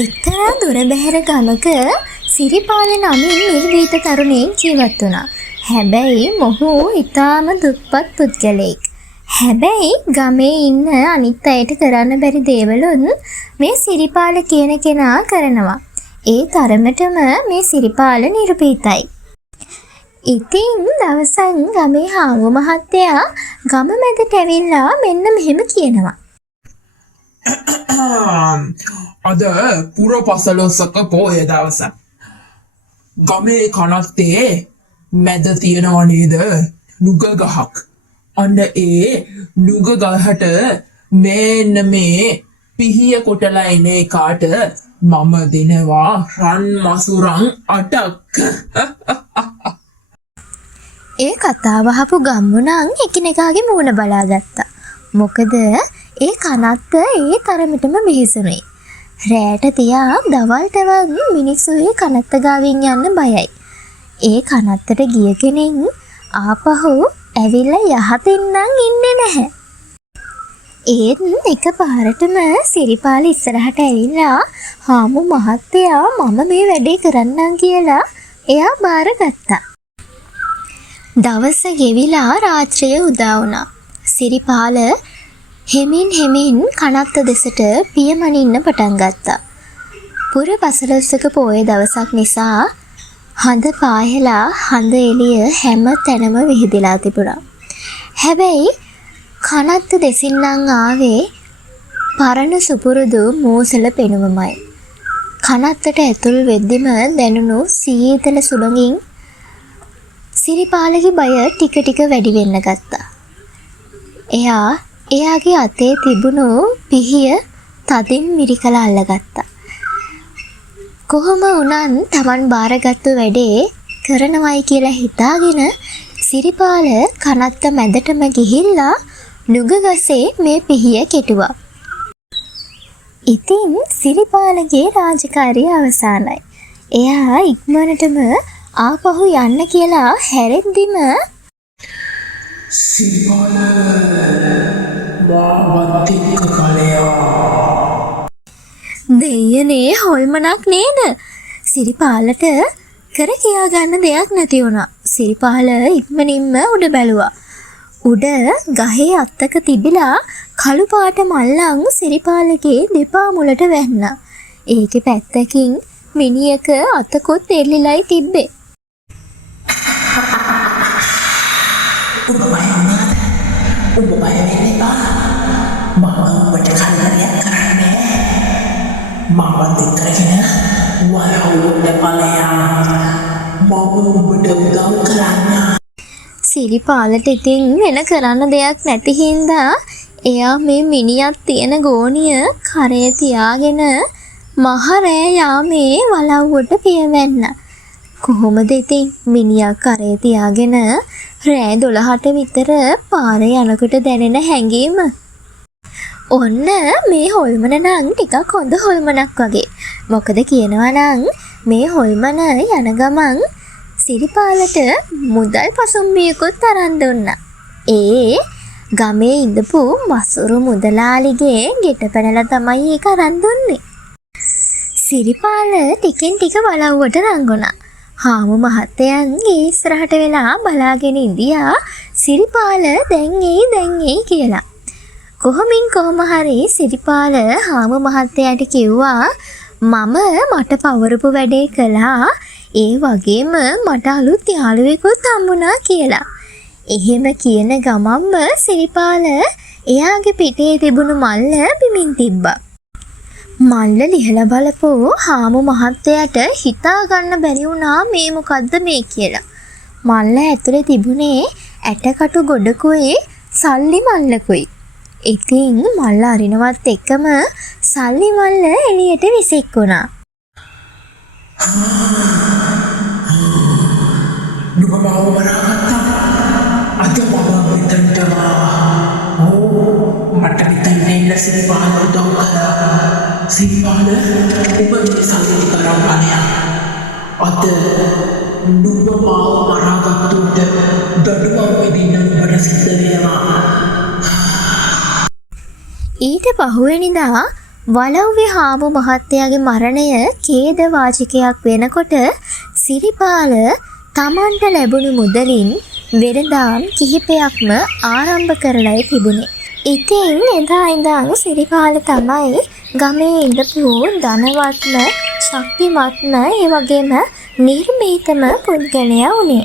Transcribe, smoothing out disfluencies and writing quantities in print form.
එක්තරා දුර බැහැර ගමක සිරිපාල නමින් නිර්භීත තරුණයෙක් ජීවත් වුණා. හැබැයි මොහු ඊටාම දුප්පත් පුද්ගලයෙක්. හැබැයි ගමේ ඉන්න අනිත් අයට කරන්න බැරි දේවලුත් මේ සිරිපාල කියන කෙනා කරනවා. ඒ තරමටම මේ සිරිපාල නිර්භීතයි. ඉතින් දවසක් ගමේ හාමු මහත්තයා ගම මැදට ඇවිල්ලා මෙන්න මෙහෙම කියනවා. අද පුරපසළොස්වක පෝය දවස. ගමේ කනත්තේ මැද තියෙනවා නේද නුග ගහක්. අන්න ඒ නුග ගහට මෙන්න මේ පිහිය කොටලා එන එකාට මම දෙනවා රන් මසුරන් 8ක්. ඒ කතාව අහපු ගම්මුණන් එකිනෙකාගේ මූණ බලාගත්තා. මොකද ඒ කනත්ත ඒ තරමටම වෙහෙසුනේ. රෑට තියා දවල්ටවත් මිනිස්සුයි කනත්ත ගාවින් යන්න බයයි. ඒ කනත්තට ගිය කෙනෙක් ආපහු ඇවිල්ලා යහතින් නම් ඉන්නේ නැහැ. ඒත් එකපාරටම සිරිපාල ඉස්සරහට ඇවිල්ලා හාමු මහත්තයා මම මේ වැඩේ කරන්නම් කියලා එයා බාරගත්තා. දවස ගෙවිලා රාත්‍රිය උදා වුණා. සිරිපාල හෙමින් කනත්ත දෙසට පියමනින්න පටන් ගත්තා. පුර පසළොස්වක පෝය දවසක් නිසා හඳ පායලා හඳ එළිය හැම තැනම විහිදලා තිබුණා. හැබැයි කනත්ත දෙසින්නම් ආවේ පරණ සුපුරුදු මෝසල පෙනුමමයි. කනත්තට ඇතුල් වෙද්දිම දැනුණු සීතල සුළඟින් සිරිපාලගේ බය ටික ටික වැඩි වෙන්න ගත්තා. එයාගේ අතේ තිබුණු පිහිය තදින් මිරිකලා අල්ලගත්තා. කොහොම වුණත් Taman බාරගත්තු වැඩේ කරනවයි කියලා හිතාගෙන සිරිපාල කනත්ත මැදටම ගිහිල්ලා නුග ගසේ මේ පිහිය කෙටුවා. ඉතින් සිරිපාලගේ රාජකාරිය අවසానයි. එයා ඉක්මනටම ආපහු යන්න කියලා හැරෙද්දිම සිරිපාල මාවත් එක්ක කලයා. දෙයනේ හොල්මනක් නේද? සිරිපාලට කර කියා ගන්න දෙයක් නැති වුණා. සිරිපාල ඉක්මනින්ම උඩ බැලුවා. උඩ ගහේ අත්තක තිබිලා කළු පාට මල්ලන් සිරිපාලගේ දෙපා මුලට වැන්නා. ඒකේ පැත්තකින් මිනියක අතකොත් එල්ලිලයි තිබ්බේ. උඹ බය වුණාද? උඹ බය වෙන්න එපා. මම උඹට කල්පනයක් කරන්නේ. මම දෙතරගෙන වරවුල්ට ඵලයා. මම උඹට උදව් කරන්න. සිරිපාලට ඉතින් වෙන කරන්න දෙයක් නැති හින්දා එයා මේ මිනියක් තියෙන ගෝණිය කරේ තියාගෙන මහ රෑ යාමේ වලව්වට පියවැන්න. කොහොමද ඉතින් මිනිහා කරේ තියාගෙන රෑ 12ට විතර පාරේ යනකොට දැනෙන හැඟීම? ඔන්න මේ හොල්මන නම් ටිකක් හොඳ හොල්මනක් වගේ. මොකද කියනවා නම් මේ හොල්මන යන ගමන් සිරිපාලට මුදල් පසුම්බියකුත් අරන් දුන්නා. ඒ ගමේ ඉඳපු මසුරු මුදලාලිගේ ගෙට පැනලා තමයි ඒක අරන් දුන්නේ. සිරිපාල ටිකෙන් ටික වලව්වට රංගුණා. හාමු මහත්තයන්ගේ ඉස්සරහට වෙලා බලාගෙන ඉඳියා සිරිපාල දැන් එයි කියලා. කොහොම හරි සිරිපාල හාමු මහත්තයාට කිව්වා මම මට පවරපු වැඩේ කළා. ඒ වගේම මට අලුත් යාළුවෙකුත් හම්බුණා කියලා. එහෙම කියන ගමන්ම සිරිපාල එයාගේ පිටේ තිබුණු මල්ල බිමින් තිබ්බා. මල්ල ලිහලා බලපුව හාමු මහත්තයාට හිතා ගන්න බැරි වුණා මේ මොකද්ද මේ කියලා. මල්ල ඇතුලේ තිබුණේ ඇටකටු ගොඩකුයි සල්ලි මල්ලකුයි. ඉතින් මල්ල අරිනවත් එක්කම සල්ලි මල්ල එළියට විසික්කුණා. නුඹ මාව මරාගත්තා. අද මම මෙතනට මට මෙතන ඉන්න සිරිපාල උදව් කළා. සිරිපාල උඹ මේ සල්ලි කරන් බලයක්. අද නුඹ මාව මරාගත්තුන්ට දඩුවම් වෙදින්න නුඹට සිද්ධ වෙනවා. ඊට පහුවෙනිදා වලව්වේ හාමු මහත්තයාගේ මරණය ඛේදවාචකයක් වෙනකොට සිරිපාල තමන්ට ලැබුණු මුදලින් වෙළඳාම් කිහිපයක්ම ආරම්භ කරලායි තිබුණේ. ඉතින් එදා ඉඳන් සිරිපාල තමයි ගමේ ඉඳපු ධනවත්ම ශක්තිමත්ම ඒ වගේම නිර්භීතම පුද්ගලයා වුණේ.